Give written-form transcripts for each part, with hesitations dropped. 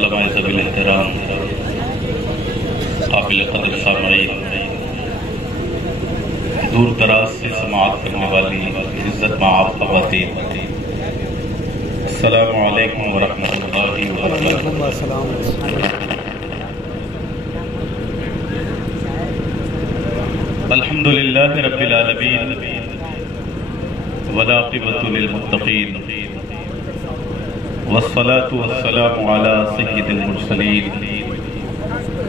علماء ذوی الاحترام، قابل قدر سامعین، دور دراز سے سماعت کرنے والی عزت مآب خواتین، السلام علیکم ورحمۃ اللہ وبرکاتہ۔ الحمد للہ رب العالمین والعاقبۃ للمتقین والصلاة والسلام علی سید المرسلین،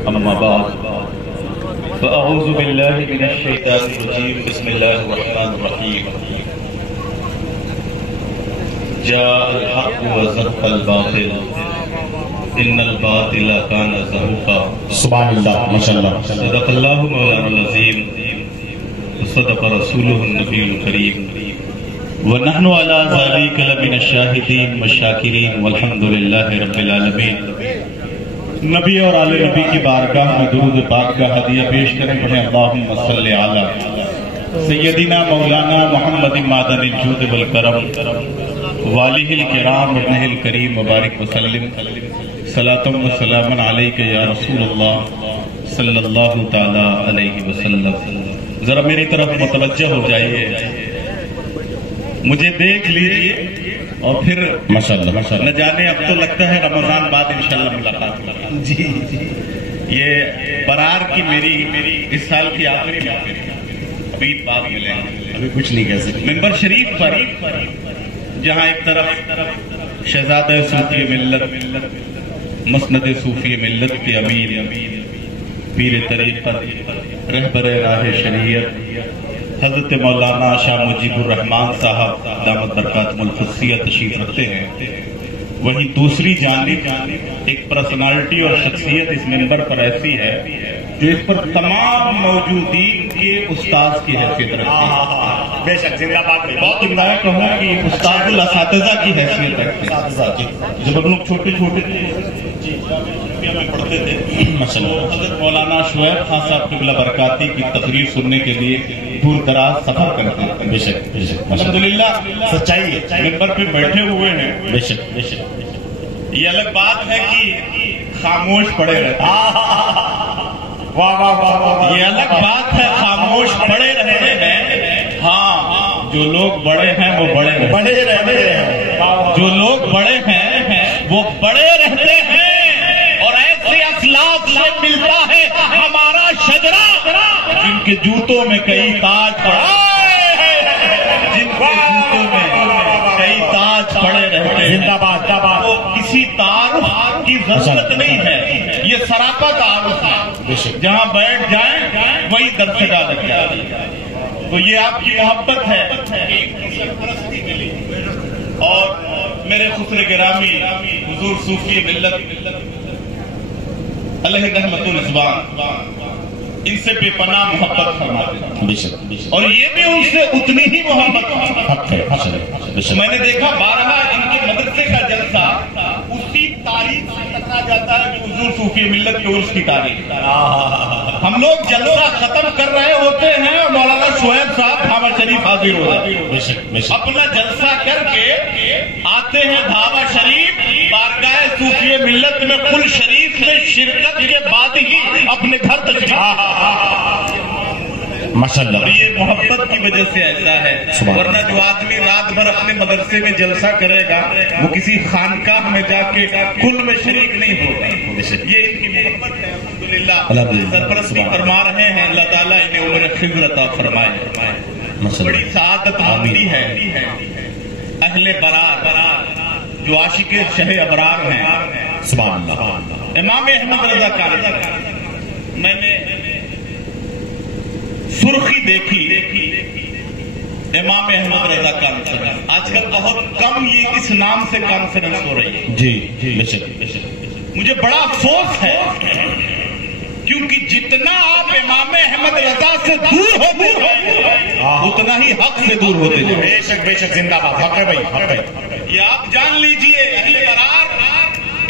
اما بعد فاعوذ باللہ من الشیطان الرجیم، بسم اللہ الرحمن الرحیم۔ جاء الحق وزهق الباطل ان الباطل کان زہوقا۔ سبحان اللہ، ماشاءاللہ۔ صدق اللہ مولانا العظیم، صدق رسولہ النبی الکریم، ونحن علی ذلک لمن الشاہدین والشاکرین والحمد للہ رب العالمین۔ نبی اور آل نبی کی بارگاہ میں درود پاک کا ہدیہ پیش کریں، پڑھیں اللہم صلی علی سیدنا مولانا محمد معدن الجود والکرم والہ الکرام ابنہ الکریم مبارک وسلم، صلاۃ و سلام علیک یا رسول اللہ صلی اللہ تعالی علیہ وسلم۔ ذرا میری طرف متوجہ ہو جائیے، مجھے دیکھ لیجیے اور پھر ماشاءاللہ نہ جانے، اب تو لگتا ہے رمضان بعد انشاءاللہ ملاقات ہوگی۔ جی یہ برار کی میری اس سال کی آخری محفل ہے، ابھی بعد ملیں گے، ابھی کچھ نہیں کہہ سکتے۔ ممبر شریف پر جہاں ایک طرف شہزادہ صوفی ملت، مسند صوفی ملت کے امیر، پیر طریقت، رہبر راہ شریعت حضرت مولانا شاہ مجیب الرحمان صاحب دامت برکاتہم القدسیہ تشریف رکھتے ہیں، وہیں دوسری جانب ایک پرسنالٹی اور شخصیت اس ممبر پر ایسی ہے جو اس پر تمام موجودین کے استاذ کی حیثیت رکھتی ہے۔ بے شک، زندہ باد۔ بہت میں کہوں کہ استاد الاساتذہ کی حیثیت رکھتے ہیں۔ جب ہم لوگ چھوٹے میں پڑھتے تھے، حضرت مولانا شعیب خان صاحب قبلہ برکاتی کی تقریر سننے کے لیے دور دراز سفر کرتے تھے۔ بے شک، بے شک، الحمدللہ سچائی ہے۔ ممبر پہ بیٹھے ہوئے ہیں، بے شک، بے شک۔ یہ الگ بات ہے کہ خاموش پڑے رہتے ہیں، واہ واہ واہ واہ، یہ الگ بات ہے خاموش پڑے رہتے ہیں۔ ہاں، جو لوگ بڑے ہیں وہ بڑے رہتے ہیں، جو لوگ بڑے ہیں وہ بڑے رہتے ہیں، اور ایسے اسلاف سے ملتا ہے ہمارا شجرہ جن کے جوتوں میں کئی تاج پڑے رہتے ہیں۔ زندہ باد، زندہ باد۔ وہ کسی تعارف کی ضرورت نہیں ہے، یہ سراپا تعارف ہے، جہاں بیٹھ جائیں وہی درسگاہ لگ جائے۔ تو یہ آپ کی محبت ہے، سرپرستی ملی، اور میرے خسر گرامی حضور صوفی ملت علیہ رحمت الرضوان ان سے بے پناہ محبت فرماتے ہیں، اور یہ بھی ان سے اتنی ہی محبت ہے۔ میں نے دیکھا بارہا ان کے مدرسے کا جلسہ اسی تاریخ سے ٹکرا جاتا ہے جو حضور صوفی ملت کے عرس کی تاریخ۔ ہم لوگ جلسہ ختم کر رہے ہوتے ہیں اور مولانا شعیب صاحب دھاوا شریف حاضر ہو جاتے ہیں، اپنا جلسہ کر کے آتے ہیں دھاوا شریف، بارگاہ صوفی ملت میں کل شریف میں شرکت کے بعد ہی اپنے گھر تشریف۔ ماشاءاللہ، یہ محبت کی وجہ سے ایسا ہے، ورنہ جو آدمی رات بھر اپنے مدرسے میں جلسہ کرے گا وہ کسی خانقاہ میں جا کے کل میں شریک نہیں ہوگا۔ یہ ان کی محبت ہے، الحمدللہ سرپرستی فرما رہے ہیں، اللہ تعالیٰ انہیں عمر خضر عطا فرمائے۔ بڑی سعادت مندی ہے اہل برار جو عاشق شہ ابرار ہیں۔ سبحان اللہ۔ امام احمد رضا کالج میں نے سرخی دیکھی امام احمد رضا کانفرنس، آج کل بہت کم یہ اس نام سے کانفرنس ہو رہی ہے۔ جی جی، بے شک۔ مجھے بڑا افسوس ہے کیونکہ جتنا آپ امام احمد رضا سے دور ہوتے ہیں اتنا ہی حق سے دور ہوتے ہیں۔ بے شک، بے شک، زندہ باد، حق ہے بھائی، حق ہے۔ یہ آپ جان لیجئے اہل برار،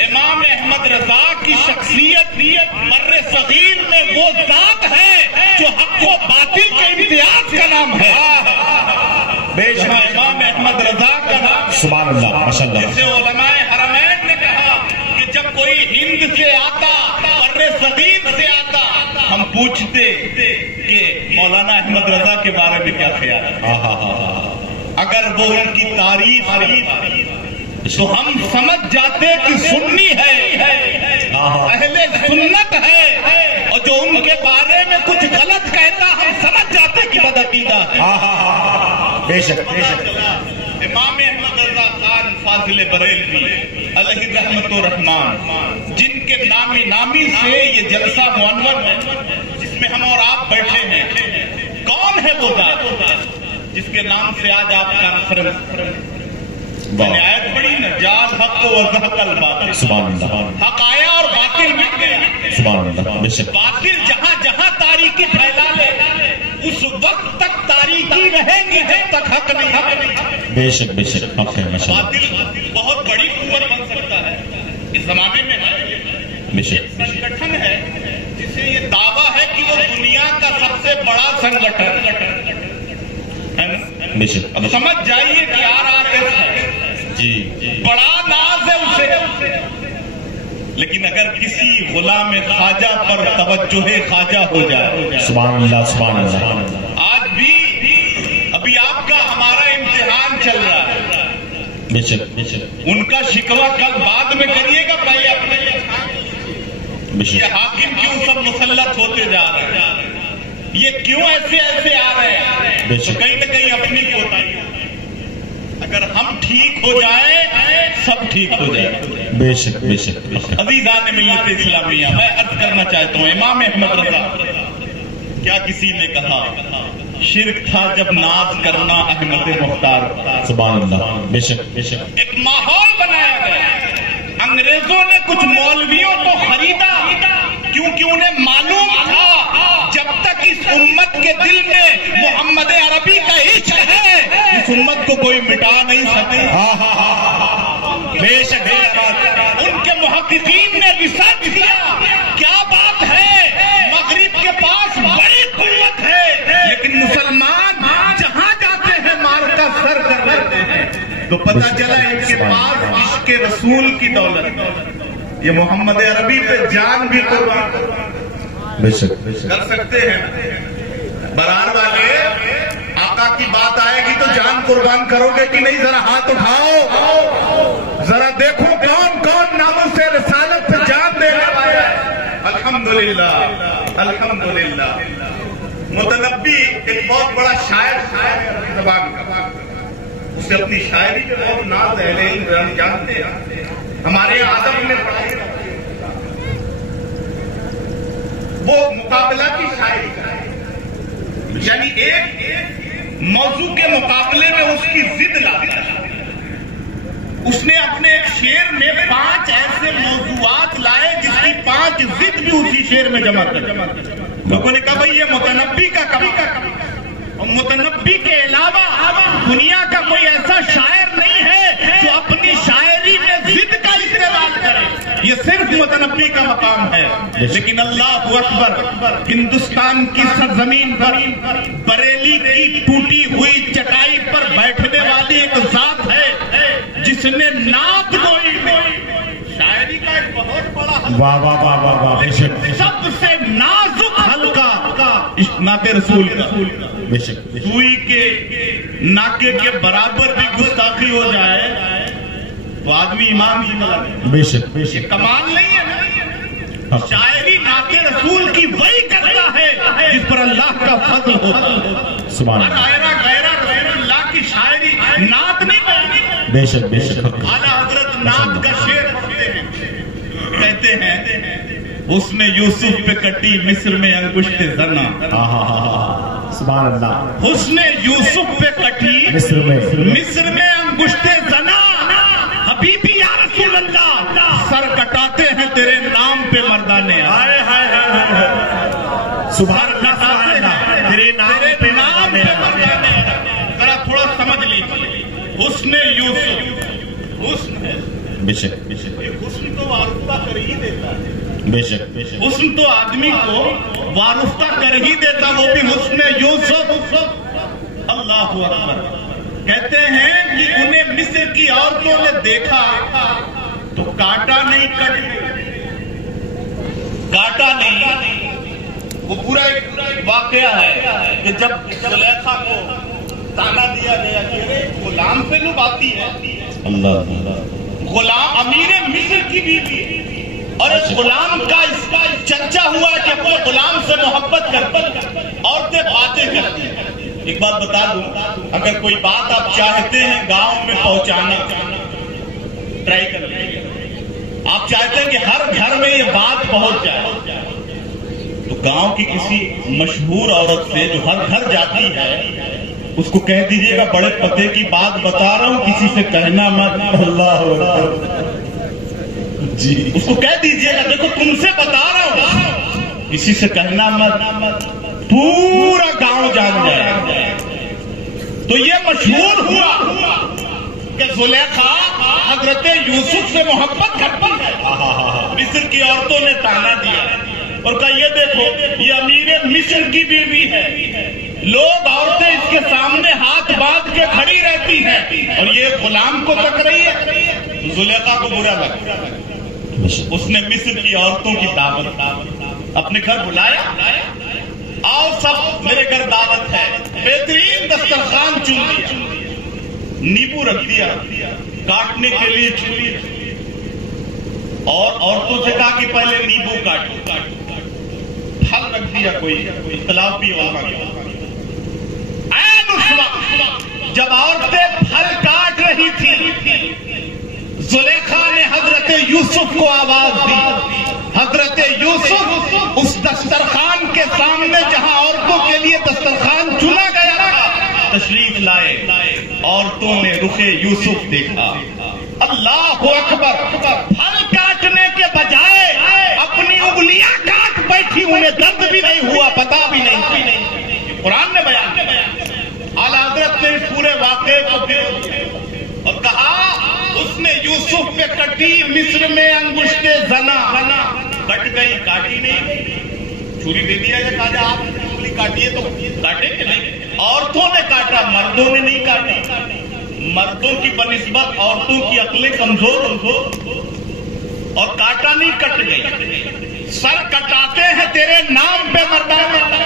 امام احمد رضا کی شخصیت مر صغیر میں وہ ذات ہے جو حق و باطل کے امتیاز کا نام ہے۔ بے شک امام احمد رضا کا نام، سبحان اللہ، ماشاءاللہ۔ جسے علماء حرمین نے کہا کہ جب کوئی ہند سے آتا، بر صغیر سے آتا، ہم پوچھتے کہ مولانا احمد رضا کے بارے میں کیا خیال ہے. اگر وہ ان کی تعریف تو ہم سمجھ جاتے کہ سنی ہے، اہل سنت ہے، اور جو ان کے بارے میں کچھ غلط کہتا ہم سمجھ جاتے کہ بدعقیدہ ہے. بے شک بے شک. امام احمد رضا خان فاضل بریلوی علیہ رحمت و رحمان، جن کے نامی سے یہ جلسہ منور ہے جس میں ہم اور آپ بیٹھے ہیں، کون ہے وہ ذات جس کے نام سے آج آپ کانفرنس آیت پڑی نا، جال حق و زحق الباطل، سبحان اللہ. حق آیا اور باطل مٹ گیا. سبحان اللہ. بے شک. باطل جہاں جہاں تاریکی پھیلا لے اس وقت تک تاریکی رہیں گی جب تک حق نہیں. بے شک بے شک. حق ہے ماشاء اللہ. باطل بہت بڑی قوت بن سکتا ہے. اس زمانے میں بے شک. سنگٹھن ہے جسے یہ دعویٰ ہے کہ وہ دنیا کا سب سے بڑا سنگٹھن ہے نا. بے شک. اب سمجھ جائیے کہ RRS ہے، جی بڑا ناز ہے اسے، لیکن اگر کسی غلام خواجہ پر توجہ خواجہ ہو جائے. سبحان اللہ سبحان اللہ. آج بھی ابھی آپ کا ہمارا امتحان چل رہا ہے. بے شک بے شک. ان کا شکوہ کل بعد میں کریے گا، پہلے اپنے بے شک. یہ حاکم کیوں سب مسلط ہوتے جا رہے ہیں، یہ کیوں ایسے آ رہے ہیں، بے تو شک. کہیں نہ کہیں اپنی کوتاہی. اگر ہم ٹھیک ہو جائیں سب ٹھیک ہو جائے. بے شک بے شک. عزیزان ملت اسلامیہ، میں عرض کرنا چاہتا ہوں، امام احمد رضا کیا کسی نے کہا شرک تھا جب ناز کرنا احمد مختار. سبحان اللہ. بے شک بے شک. ایک ماحول بنایا گیا، انگریزوں نے کچھ مولویوں کو خریدا کیونکہ انہیں معلوم تھا جب تک اس امت کے دل میں محمد عربی کا عشق ہے اس امت کو کوئی مٹا نہیں سکے. بے شک. ان کے محققین نے ریسرچ کیا، کیا بات ہے، مغرب کے پاس بڑی قوت ہے لیکن مسلمان جہاں جاتے ہیں مار کا سر کر لیتے ہیں. تو پتہ چلا ان کے پاس عشق رسول کی دولت، یہ محمد عربی پہ جان بھی قربان بے شک کر سکتے ہیں. برار والے، آقا کی بات آئے گی تو جان قربان کرو گے کہ نہیں؟ ذرا ہاتھ اٹھاؤ، ذرا دیکھو کون کون ناموں سے رسالت پہ جان دینے والا ہے. الحمدللہ الحمدللہ. متنبی ایک بہت بڑا شاعر ہے اپنی زبان کا، اسے اپنی شاعری کے بہت ناز ہے، لیکن ہم جانتے ہیں ہمارے ادب میں پڑھائی وہ مقابلہ کی شاعری کا ہے، یعنی ایک موضوع کے مقابلے میں اس کی ضد لاتا ہے. اس نے اپنے ایک شعر میں 5 ایسے موضوعات لائے جس کی 5 ضد بھی اسی شعر میں جمع کر. لوگوں نے کہا بھائی یہ متنبی کا کبھی اور متنبی کے علاوہ دنیا کا کوئی ایسا شاعر نہیں ہے جو اپنی شاعری میں ضد کا استعمال کرے، یہ صرف متنبی کا مقام ہے. لیکن اللہ اکبر، ہندوستان کی سرزمین پر بریلی کی ٹوٹی ہوئی چٹائی پر بیٹھنے والی ایک ذات ہے جس نے نعت گوئی شاعری کا ایک بہت بڑا واہ واہ واہ واہ واہ. بے شک سب سے نازک حلقہ نعت رسول کا. بے شک. سوئی کے ناکے کے برابر بھی گستاخی ہو جائے تو آدمی ایمان ہی نہ لگے. بے شک بے شک. کمال نہیں ہے نا؟ شاعری نعت رسول کی وہی کرتا ہے جس پر اللہ کا فضل ہوتا ہے. سبحان ہر اللہ. آئرہ غیرہ رسول اللہ کی شاعری نعت نہیں پڑھنی. بے شک بے شک. اعلیٰ حضرت نعت کا شعر پڑھتے ہیں، کہتے ہیں حسن یوسف پہ کٹی مصر میں انگشت زنا. سبحان اللہ. حسن یوسف پہ کٹی مصر میں انگشت زنا. حبیبی یا رسول اللہ سر کٹاتے ہیں تیرے نام پہ مردانے. آئے ہائے ہائے. سبحان اللہ سبحان اللہ. تیرے نام پہ مردانے. ذرا تھوڑا سمجھ لیجیے، حسن یوسف حسن ہے. بے شک بے شک. حسن تو وارفتہ کر ہی دیتا ہے. بے شک بے شک. حسن تو آدمی کو وارفتہ کر ہی دیتا، وہ بھی حسن یوسف. اللہ اکبر. کہتے ہیں کہ انہیں مصر کی عورتوں نے دیکھا تو کاٹا نہیں کٹ گئی. کاٹا نہیں. وہ پورا ایک واقعہ ہے کہ جب زلیخا کو تانا دیا گیا کہ غلام پہ لو باتی ہے. غلام امیر مصر کی بیوی ہے اور اس غلام کا اس کا چرچا ہوا کہ وہ غلام سے محبت کرتی عورتیں باتیں کرتی ہیں. ایک بات بتا دوں, اگر کوئی بات آپ چاہتے ہیں گاؤں میں پہنچانا, ٹرائی کر لیں. آپ چاہتے ہیں کہ ہر گھر میں یہ بات پہنچ جائے تو گاؤں کی کسی مشہور عورت سے جو ہر گھر جاتی ہے اس کو کہہ دیجئے گا بڑے پتے کی بات بتا رہا ہوں, کسی سے کہنا مت. اللہ جی, اس کو کہہ دیجئے گا دیکھو تم سے بتا رہا ہوں, کسی سے کہنا مت. پورا گاؤں جان جائے. تو یہ مشہور ہوا کہ زلیخا حضرت یوسف سے محبت کرتی ہے. مصر کی عورتوں نے تانا دیا اور کہا یہ دیکھو یہ امیر مصر کی بیوی ہے, لوگ عورتیں اس کے سامنے ہاتھ باندھ کے کھڑی رہتی ہیں اور یہ غلام کو تک رہی ہے. زلیخا کو برا لگا, اس نے مصر کی عورتوں کی دعوت اپنے گھر بلایا. آؤ سب میرے گھر دعوت ہے. بہترین دسترخوان چن لیا, نیبو رکھ دیا کاٹنے کے لیے چھری, اور عورتوں سے کہا کہ پہلے نیبو کاٹو. پھل رکھ دیا, کوئی اختلاف بھی علماء کا. اس وقت جب عورتیں پھل کاٹ رہی تھی زلیخا نے حضرت یوسف کو آواز دی. حضرت یوسف اس دسترخوان کے سامنے جہاں عورتوں کے لیے دسترخوان چنا گیا تھا تشریف لائے. عورتوں نے رخ یوسف دیکھا. اللہ اکبر, پھل کاٹنے کے بجائے اپنی انگلیاں کاٹ بیٹھی, انہیں درد بھی نہیں ہوا, پتا بھی نہیں. قرآن نے بیان کیا. اعلیٰ حضرت نے اس پورے واقعے کو اور کہا اس نے یوسف پہ کٹی مصر میں انگشت زنا. کٹ گئی, کاٹی نہیں. چھری دے دیا کہ کہا آپ انگلی کاٹیے تو کاٹے کہ نہیں. عورتوں نے کاٹا, مردوں نے نہیں کاٹا. مردوں کی بنسبت عورتوں کی عقلیں کمزور اور کاٹا نہیں, کٹ گئی. سر کٹاتے ہیں تیرے نام پہ مردانہ.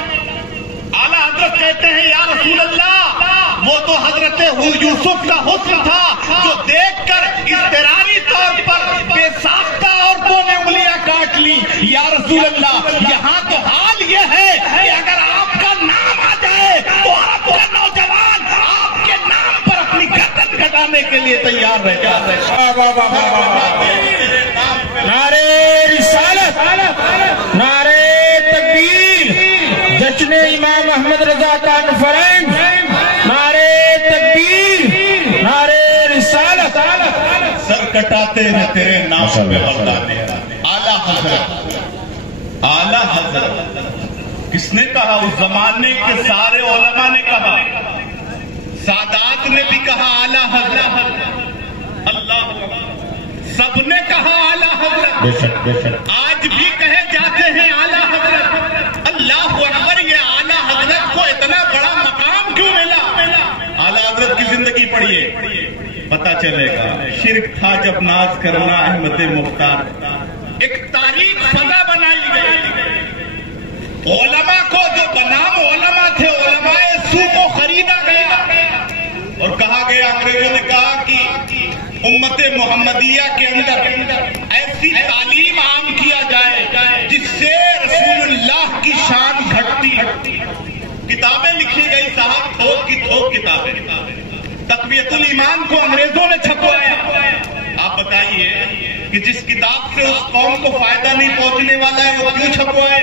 اعلیٰ حضرت کہتے ہیں یا رسول اللہ وہ تو حضرت یوسف کا حسن تھا جو دیکھ کر اضطراری طور پر بے ساختہ عورتوں نے انگلیاں کاٹ لی. یا رسول اللہ یہاں تو حال یہ ہے کہ اگر آپ کا نام آ جائے تو آپ کا نوجوان آپ کے نام پر اپنی گردن کٹانے کے لیے تیار رہ جاتے. نعرے رسالت, نعرے تکبیر, جشن امام احمد رضا کانفرنس, نعرے تکبیر, نعرے رسالت. سر کٹاتے ہیں تیرے نام پہ مردانے. اعلیٰ حضرت, اعلیٰ حضرت کس نے کہا؟ اس زمانے کے سارے علماء نے کہا, سادات نے بھی کہا اعلیٰ حضرت. اللہ سب نے کہا اعلیٰ حضرت. آج بھی کہے جاتے ہیں اعلیٰ حضرت. اللہ اکبر, یہ اعلیٰ حضرت کو اتنا بڑا مقام کیوں ملا؟ اعلیٰ حضرت کی زندگی پڑھیے پتا چلے گا. شرک تھا جب ناز کرنا احمد مختار. ایک تاریخ فضا بنائی گئی. علماء کو جو بنام علماء تھے علماء سو کو خریدا گیا اور کہا گیا, انگریزوں نے کہا کہ امت محمدیہ کے اندر ایسی تعلیم عام کیا جائے جس سے رسول اللہ کی شان گھٹتی. کتابیں لکھی گئی صاحب, تھوک کی تھوک کتابیں. تقویت الایمان کو انگریزوں نے چھپوایا. آپ بتائیے کہ جس کتاب سے اس قوم کو فائدہ نہیں پہنچنے والا ہے وہ کیوں چھپوائے؟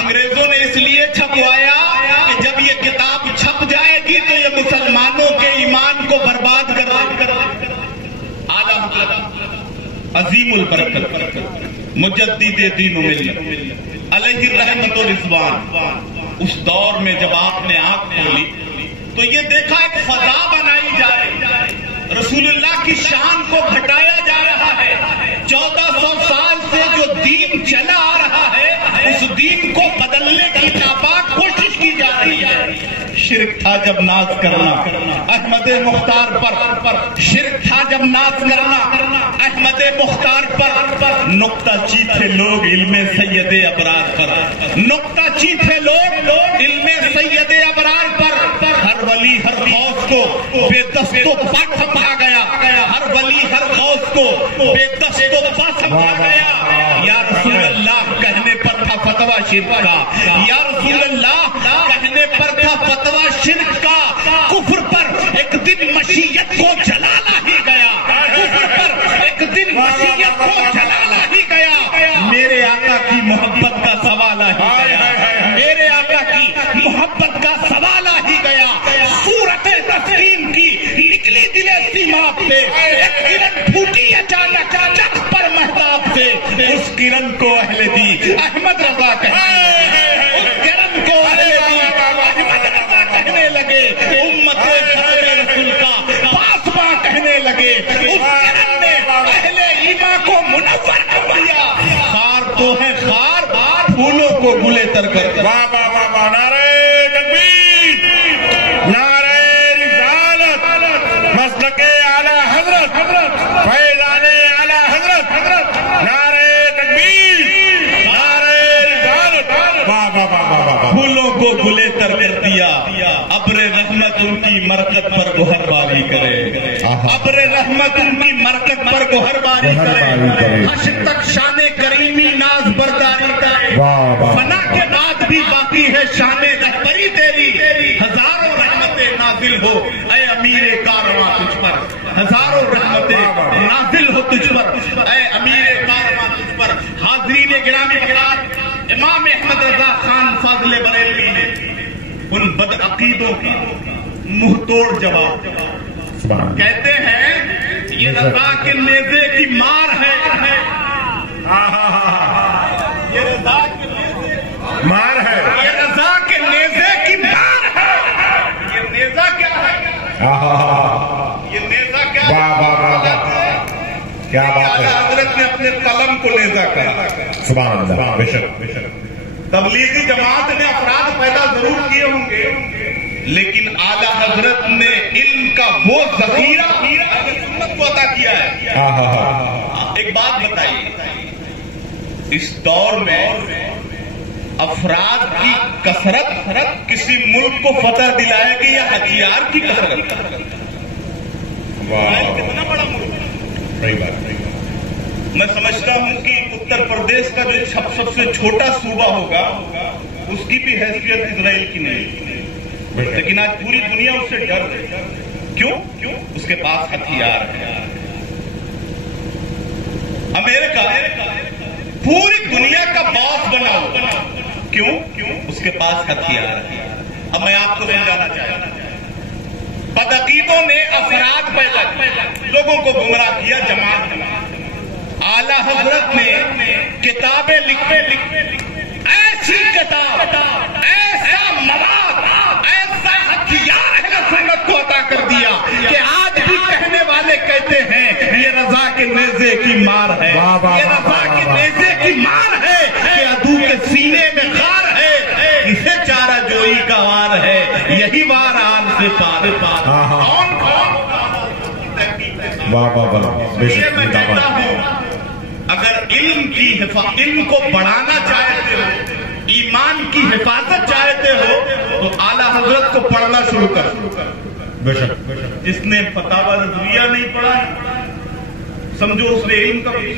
انگریزوں نے اس لیے چھپوایا کہ جب یہ کتاب چھپ جائے گی تو یہ مسلمانوں کے ایمان کو برباد کر عظیم البرکت مجدد دین و ملت علیہ رحمت و رضوان اس دور میں جب آپ نے آنکھ کھولی تو یہ دیکھا ایک فضا بنائی جائے, رسول اللہ کی شان کو گھٹایا جا رہا ہے. 1400 سال سے جو دین چلا آ رہا ہے اس دین کو بدلنے کی ناپاک کوشش کی جا رہی ہے. شرک تھا جب ناز کرنا احمد مختار پر، شرک تھا جب ناز کرنا احمد مختار پر، نکتہ چیتھے لوگ علم سید ابرار پر، نکتہ چیتھے لوگ علم سید ابرار پر، ہر ولی ہر غوث کو بے دست و پا سمجھا گیا، ہر ولی ہر غوث کو بے دست و پا سمجھا گیا، یا رسول اللہ کہنے پر تھا فتویٰ شرک کا، یا رسول اللہ کہنے پر تھا فتویٰ شرک کا، کفر پر ایک دن مشیت کو جلانا ہی گیا، کفر پر ایک دن مشیت کو جلانا ہی گیا، میرے آقا کی محبت کا سوال ہی گیا، میرے آقا کی محبت کا سوال ہی گیا، صورت تسلیم کی نکلی دل سیماب سے ایک کرن پھوٹی اچانک چک پر مہتاب سے، اس کرن کو اہل دی احمد رضا کہنے لگے، اس کرن کو اہل دی احمد رضا کہنے لگے، امت خادم رسول کا پاسباں کہنے لگے، اس کرن نے اہل ایمان کو منور کر دیا، خار تو ہے خار، پھولوں کو گلے تر کر دیا۔ واہ واہ واہ واہ، نعرہ تکبیر، نعرہ رسالت، مسلک اعلی حضرت، فیضان اعلی حضرت، نعرہ تکبیر، نعرہ رسالت، واہ واہ واہ واہ، پھولوں کو گلے تر کر دیا، ابر رحمت ان کی مرکت پر گوہر باری کرے، ابر رحمت ان کی مرکت پر گوہر باری کرے، حشر تک شان کریمی ناز برداری کرے، فنا کے بعد بھی باقی ہے شان رہبری تیری، ہزاروں رحمتیں نازل ہو اے امیر کارواں تجھ پر، ہزاروں رحمتیں نازل ہو تجھ پر اے امیر کارواں تجھ پر۔ حاضرین گرامی گرام، امام احمد رضا خان فاضل بریلوی نے ان بدعقیدوں کا منہ توڑ جواب کہتے ہیں یہ رضا کے نیزے کی مار ہے، یہ رضا کے نیزے مار ہے، یہ رضا کے نیزے کی مار ہے، یہ نیزہ کیا ہے؟ یہ نیزہ کیا ہے؟ واہ واہ واہ واہ، کیا بات ہے، حضرت نے اپنے قلم کو نیزہ کہا۔ سبحان اللہ، بے شک بے شک، تبلیغی جماعت نے افراد پیدا ضرور کیے ہوں گے، لیکن اعلیٰ حضرت نے علم کا وہ ذخیرہ اہل سنت کو عطا کیا ہے۔ ایک بات بتائیے، اس دور میں افراد کی کثرت کسی ملک کو فتح دلائے گی یا ہتھیار کی کثرت؟ کتنا بڑا ملک ہے۔ صحیح بات، میں سمجھتا ہوں کہ اتر پردیش کا جو سب سے چھوٹا صوبہ ہوگا اس کی بھی حیثیت اسرائیل کی نہیں، لیکن آج پوری دنیا اس سے ڈر ہے۔ کیوں؟ اس کے پاس ہتھیار ہے۔ امریکہ پوری دنیا کا باس بنا ہوا، کیوں؟ اس کے پاس ہتھیار ہے۔ اب میں آپ کو سمجھانا چاہتا ہوں، بدعقیدوں نے افراد پیدا کیے، لوگوں کو گمراہ کیا، جماعت۔ اعلیٰ حضرت نے کتابیں لکھے، ایسی کتاب، ایسا مواد، ایسا ہتھیار اہل سنت کو عطا کر دیا کہ آج بھی کہنے والے کہتے ہیں یہ رضا کے نیزے کی مار ہے، یہ رضا کے نیزے کی مار ہے کہ عدو کے سینے میں خار ہے، اسے چارہ جوئی کا وار ہے، یہی وار آن سے پار پار۔ واہ واہ واہ، بے شک، میں کہتا ہوں اگر علم کو بڑھانا چاہتے ہو، ایمان کی حفاظت چاہتے ہو تو اعلیٰ حضرت کو پڑھنا شروع کر۔ بے شک، جس نے فتاوی رضویہ نہیں پڑھا سمجھو اس نے علم کا بھی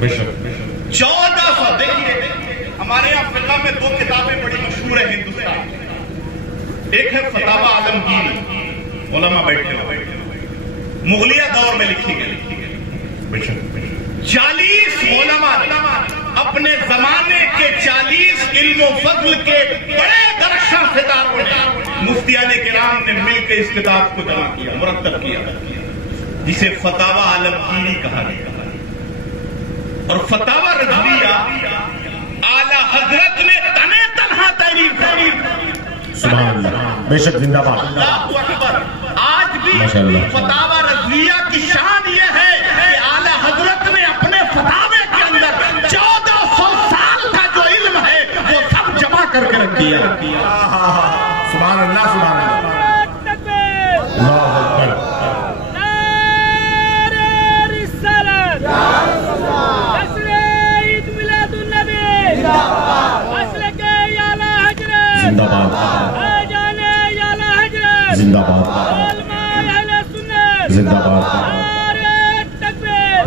بے شک، 1400 دیکھیے ہمارے یہاں فقہ میں 2 کتابیں بڑی مشہور ہیں ہندوستان میں، ایک ہے فتاوی عالمگیر، علماء بیٹھے ہوئے، مغلیہ دور میں لکھی گئی، 40 علماء اپنے زمانے کے 40 علم و فضل کے بڑے درخشاں ستاروں نے، مفتیان کرام نے مل کے اس کتاب کو جمع کیا، مرتب کیا، جسے فتاوی عالمگیری کہا گیا۔ اور فتاوی رضویہ اعلیٰ حضرت نے تنے تنہا تحریر کی۔ سبحان اللہ، بے شک، زندہ باد، اللہ اکبر۔ آج بھی ماشاء اللہ، فتاوی رضویہ کی شان یہ ہے کہ اعلیٰ حضرت نے اپنے فتاوے کے اندر 1400 سال کا جو علم ہے وہ سب جمع کر کے رکھ دیا۔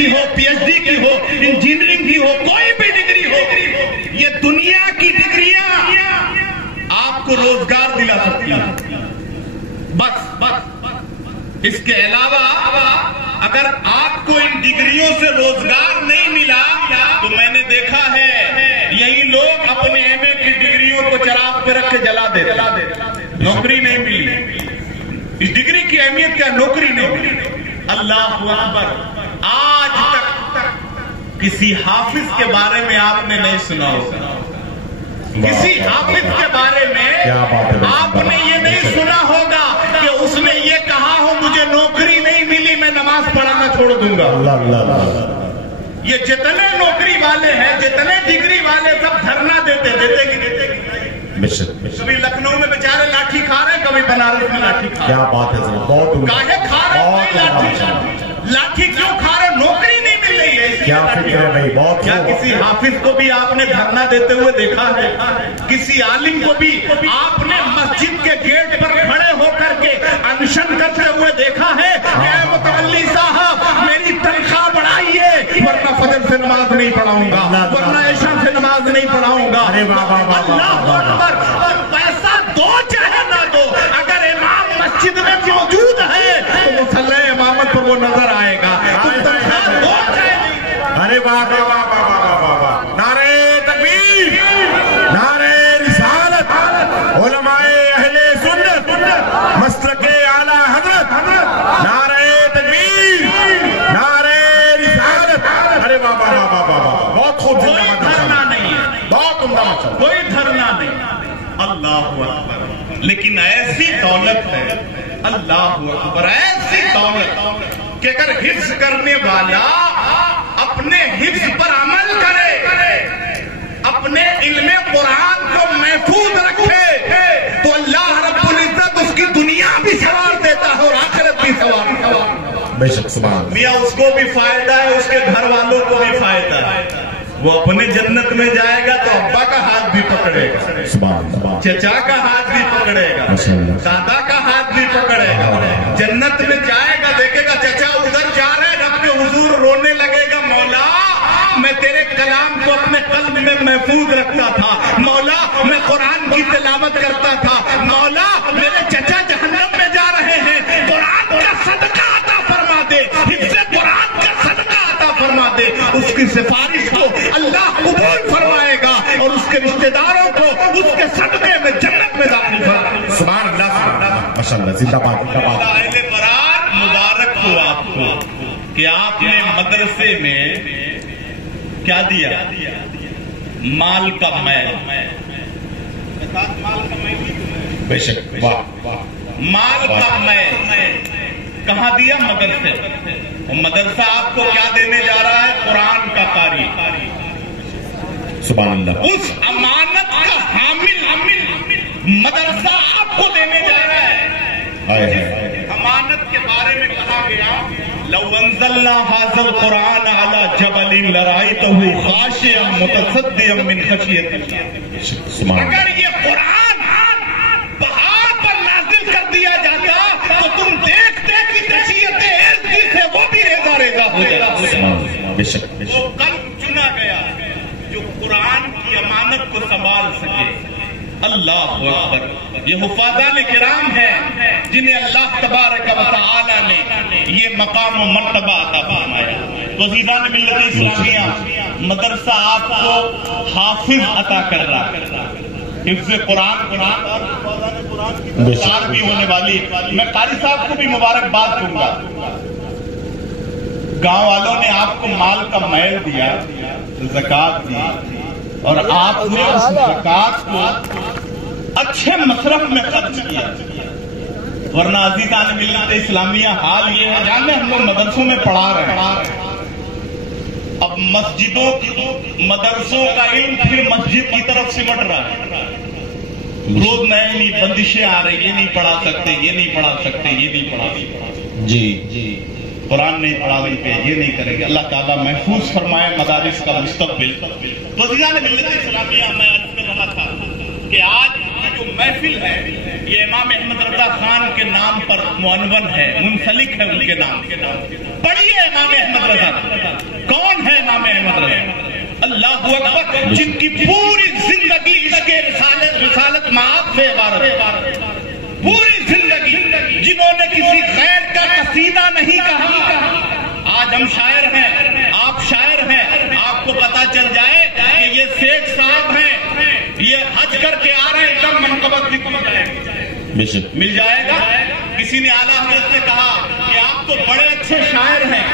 کی ہو, پی ایچ ڈی کی ہو, انجینئرنگ کی ہو, کوئی بھی ڈگری ہو, یہ دنیا کی ڈگریاں آپ کو روزگار دلا سکتی ہیں. بس اس کے علاوہ اگر آپ کو ان ڈگریوں سے روزگار نہیں ملا تو میں نے دیکھا ہے یہی لوگ اپنے ایم اے کی ڈگریوں کو چراغ پہ رکھ کے جلا دیتے. نوکری نہیں ملی. اس ڈگری کی اہمیت کیا؟ نوکری نہیں ملی. اللہ اکبر. آج تک کسی حافظ کے بارے میں آپ نے نہیں سنا ہوگا. کسی حافظ کے بارے میں آپ نے یہ نہیں سنا ہوگا کہ اس نے یہ کہا ہو مجھے نوکری نہیں ملی, میں نماز پڑھانا چھوڑ دوں گا. یہ جتنے نوکری والے ہیں, جتنے ڈگری والے, سب دھرنا دیتے کبھی لکھنؤ میں بیچارے لاٹھی کھا رہے ہیں, کبھی بنارس میں لاٹھی کھا رہے ہیں. کیا بات ہے, کاہے کھا رہے ہیں لاٹھی کیوں کھا رہے ہیں؟ نوکری نہیں مل رہی ہے. کیا فکر ہے بھائی, بہت. کیا کسی حافظ کو بھی آپ نے دھرنا دیتے ہوئے دیکھا ہے؟ کسی عالم کو بھی آپ نے مسجد کے گیٹ پر کھڑے ہو کر کے انشن کرتے ہوئے دیکھا ہے کہ اے متولی صاحب میری تنخواہ بڑھائیے ورنہ فجر سے نماز نہیں پڑھاؤں گا, ورنہ عشاء سے نماز نہیں پڑھاؤں گا. اللہ اکبر. اور پیسہ دو چاہے نہ دو, اگر امام مسجد میں موجود ہے تو مصلی امامت پر وہ نظر آئے گا. تم تنخواہ دو چاہے نہیں. ارے واہ واہ واہ واہ واہ واہ. نعرہ تکبیر, نعرہ رسالت, علماء اہل سنت, مسلک اعلی حضرت, نعرہ تکبیر, نعرہ رسالت. ارے واہ واہ واہ واہ واہ. بہت خوب. کوئی دھرنا نہیں ہے, بہت عمدہ, کوئی دھرنا نہیں. اللہ اکبر. لیکن ایسی دولت ہے, اللہ اکبر, ایسی دولت کہ اگر حفظ کرنے والا اپنے حفظ پر عمل کرے, اپنے علم قرآن کو محفوظ رکھے, تو اللہ رب العزت اس کی دنیا بھی سوار دیتا ہے اور آخرت بھی سوار. بے شک. سبحان. میاں اس کو بھی فائدہ ہے, اس کے گھر والوں کو بھی فائدہ ہے. وہ اپنے جنت میں جائے گا تو ابا کا ہاتھ بھی پکڑے گا, سبحان, چچا کا ہاتھ بھی پکڑے گا, دادا کا ہاتھ بھی پکڑے گا. جنت میں جائے گا, دیکھے گا چچا ادھر جا رہے, رب کے حضور رونے لگے گا, مولا میں تیرے کلام کو اپنے قلب میں محفوظ رکھتا تھا, مولا میں قرآن کی تلاوت کرتا تھا, مولا میرے چچا جہنم میں جا رہے ہیں, قرآن کا صدقہ عطا فرما دے, حفظ قرآن کا صدقہ عطا فرما دے. اس کی سفارش کو اللہ قبول فرمائے گا اور اس کے رشتہ داروں کو اس کے صدقے میں جنت میں داخل فرمائے. سبحان اللہ, سبحان اللہ, ماشاءاللہ, زندہ باد, زندہ باد. اہل برات مبارک ہو آپ کو کہ آپ نے مدرسے میں کیا دیا؟ مال کا میل. بے شک. مال کا میل کہاں دیا؟ مدرسے. مدرسہ آپ کو کیا دینے جا رہا ہے؟ قرآن کا قاری. سبحان اللہ. اس امانت کا حامل مدرسہ آپ کو دینے جا رہا ہے. امانت کے بارے میں کہا گیا لو انزلنا هذا القرآن على جبل لرأيته خاشعا متصدعا من خشية الله. اگر یہ قرآن پہاڑ پر نازل کر دیا جاتا تو تم دیکھتے کہ خشیت ایسی سے وہ بھی ریزہ ریزہ ہو جاتا. بے شک. وہ قلب چنا گیا جو قرآن کی امانت کو سنبھال سکے. اللہ اکبر. یہ حفاظان کرام ہیں جنہیں اللہ تبارک و تعالی نے یہ مقام و مرتبہ عطا فرمایا. تو عزیزان ملت اسلامیہ, مدرسہ آپ کو حافظ عطا کر رہا ہے, حفظ قرآن سال بھی ہونے والی. میں قاری صاحب کو بھی مبارکباد دوں گا. گاؤں والوں نے آپ کو مال کا میل دیا, زکات دی, اور آپ نے اس زکات کو اچھے مصرف میں خرچ کیا. ورنہ عزیزان ملت اسلامیہ حال یہ ہے, جانیں ہم لوگ مدرسوں میں پڑھا رہے ہیں, اب مسجدوں مدرسوں کا علم پھر مسجد کی طرف سمٹ رہا ہے. روز نئی بندشیں آ رہی, یہ نہیں پڑھا سکتے, یہ نہیں پڑھا سکتے, یہ نہیں پڑھا سکتے, جی قرآن نہیں پڑھا پہ یہ نہیں کرے گا. اللہ تعالیٰ محفوظ فرمائے مدارس کا مستقبل. تو عزیزان ملت اسلامیہ, میں عرض کر رہا تھا کہ آج کی جو محفل ہے یہ امام احمد رضا خان کے نام پر معنون ہے، منسلک ہے ان کے نام۔ پڑھیے امام احمد رضا، کون ہے امام احمد رضا؟ اللہ اکبر، جن کی پوری زندگی اس کے رسالت معاد سے عبارت ہے، پوری زندگی جنہوں نے کسی غیر کا قصیدہ نہیں کہا۔ آج ہم شاعر ہیں، آپ شاعر ہیں، آپ کو پتا چل جائے کہ یہ سیٹھ صاحب ہیں، یہ حج کر کے آ رہے ہیں، ایک دم منقبت مل جائے گا۔ کسی نے اعلیٰ حضرت سے کہا کہ آپ تو بڑے اچھے شاعر ہیں،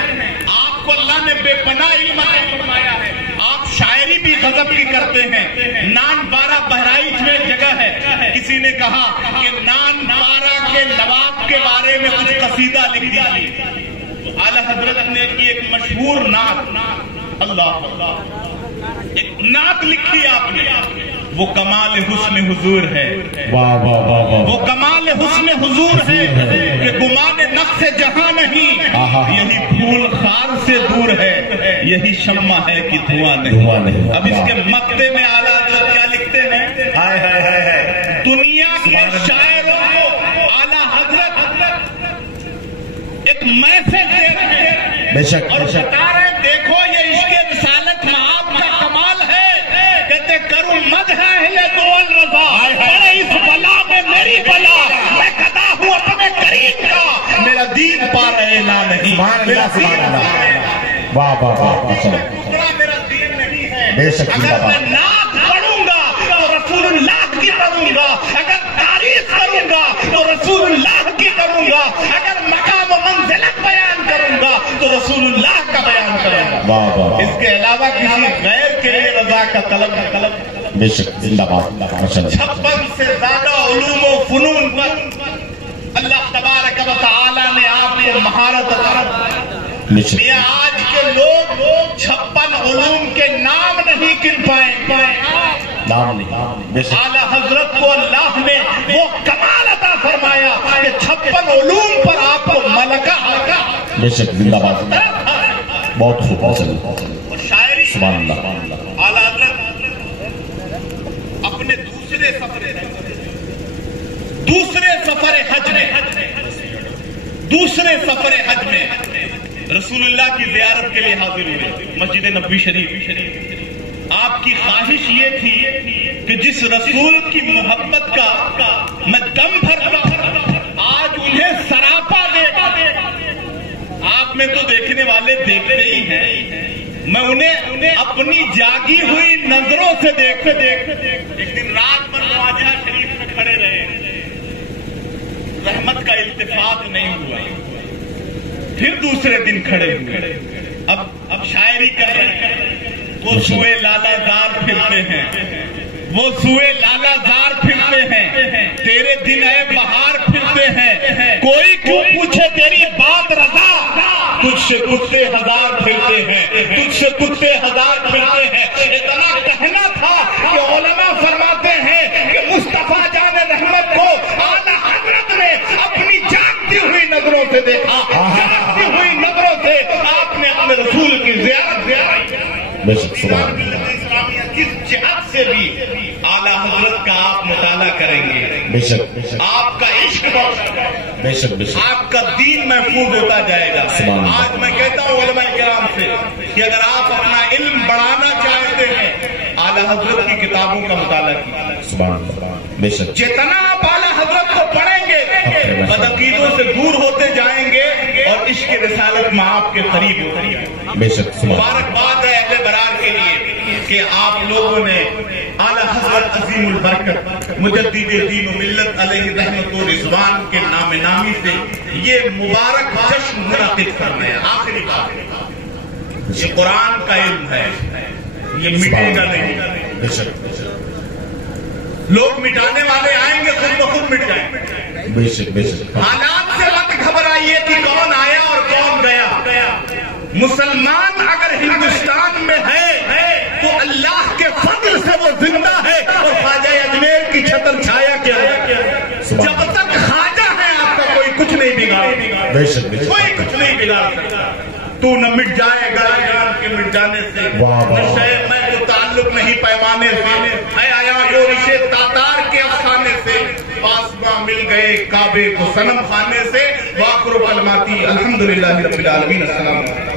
آپ کو اللہ نے بے پناہ علم عطا فرمایا ہے، آپ شاعری بھی غضب کی کرتے ہیں۔ نان بارہ بہرائچ میں جگہ ہے، کسی نے کہا کہ نان بارہ کے نواب کے بارے میں کچھ قصیدہ لکھ دیجیے۔ اعلیٰ حضرت نے کی ایک مشہور نعت، اللہ ایک نعت لکھی آپ نے، وہ کمال حسن حضور ہے، وہ کمال حسن حضور ہے کہ گمان نقص جہاں نہیں، یہی پھول خار سے دور ہے، یہی شمع ہے کہ دھواں نہیں۔ اب اس کے مقطع میں اعلیٰ حضرت کیا لکھتے ہیں؟ دنیا کے شاعروں کو اعلیٰ حضرت ایک میسج دے رہے ہیں اور بتا رہے ہیں دیکھو یہ عشق رسالت معاب کا کمال ہے، کہتے کروں مدح اہل دول رضا، بڑے اس بلا میں میری بلا، میں گدا ہوں اپنے کریم کا، میرا دین پا رہے نہ نہیں، میرا دین نہیں ہے۔ اگر میں نعت پڑھوں گا تو رسول اللہ کی کروں گا، اگر تعریف کروں گا تو رسول اللہ کی کروں گا، اگر مقام و منزلت بیان کروں گا تو رسول اللہ کا بیان کروں گا۔ اس کے علاوہ کسی غیر کے لیے رضا کا طلب ہے۔ 56 سے زیادہ علوم و فنون پر اللہ تبارک و تعالی نے آپ کو مہارت عطا کی۔ یہ آج کے لوگ 56 علوم کے نام نہیں گن پائے، اعلیٰ حضرت کو اللہ نے وہ کمال عطا فرمایا کہ 56 علوم پر آپ کو ملکہ بہت خوب، شاعری سبحان اللہ۔ اعلیٰ حضرت اپنے دوسرے سفر حج میں رسول اللہ کی زیارت کے لیے حاضر ہوئے مسجد نبوی شریف۔ آپ کی خواہش یہ تھی کہ جس رسول کی محبت کا میں دم بھرتا آج انہیں سراپا دے، آپ میں تو دیکھنے والے دیکھتے ہی ہیں، میں انہیں اپنی جاگی ہوئی نظروں سے دیکھتے ایک دن رات پر خواجہ شریف میں کھڑے رہے، رحمت کا التفات نہیں ہوا، پھر دوسرے دن کھڑے ہوئے، اب شاعری کر رہے ہیں، وہ سوئے لالا زار پھرتے ہیں، وہ سوئے لالا زار پھرتے ہیں، تیرے دن اے بہار پھرتے ہیں، کوئی کیوں پوچھے تیری بات رضا، تجھ سے کتے ہزار پھرتے ہیں، تجھ سے کتے ہزار پھرتے ہیں۔ اتنا کہنا تھا کہ علماء فرماتے ہیں کہ مصطفیٰ جان رحمت کو اعلیٰ حضرت نے اپنی جاگتی ہوئی نظروں سے دیکھا، جاگتی ہوئی نظروں سے آپ نے اپنے رسول کی زیارت کس جہت سے بھی اعلیٰ حضرت کا آپ مطالعہ کریں گے، آپ کا عشق آپ کا دین محفوظ ہوتا جائے گا۔ آج میں کہتا ہوں علماء کرام سے کہ اگر آپ اپنا علم بڑھانا چاہتے ہیں اعلیٰ حضرت کی کتابوں کا مطالعہ کیجیے، جتنا آپ اعلیٰ حضرت کو پڑھیں گے بدعقیدوں سے دور ہوتے جائیں گے اور عشق رسالت میں آپ کے قریب ہوتے جائیں گے۔ مبارکباد ہے اہل برار کے لیے کہ آپ لوگوں نے اعلیٰ حضرت عظیم البرکت مجدد دین و ملت علیہ رحمت و رضوان کے نام نامی سے یہ مبارک جشن منعقد کرنا ہے۔ آخری بات، یہ قرآن کا علم ہے، یہ مٹے گا نہیں، لوگ مٹانے والے آئیں گے خود بخود مٹ جائیں۔ حالات سے مت گھبرائیے کہ کون آیا اور کون گیا، مسلمان اگر ہندوستان میں ہے تو اللہ کے فضل سے وہ زندہ ہے اور خواجہ اجمیر کی چھتر چھایا کیا ہے، جب تک خواجہ ہے آپ کا کوئی کچھ نہیں بگاڑ، کوئی کچھ نہیں بگاڑ سکتا۔ تو نہ مٹ جائے گا جان کے مٹ جانے سے، نہ شے میں تو تعلق نہیں پیمانے سے، اے آیا جو رشے تاتار کے افسانے کعبے کو صنم خانے سے. وآخر کلماتی الحمدللہ رب العالمین. السلام علیکم.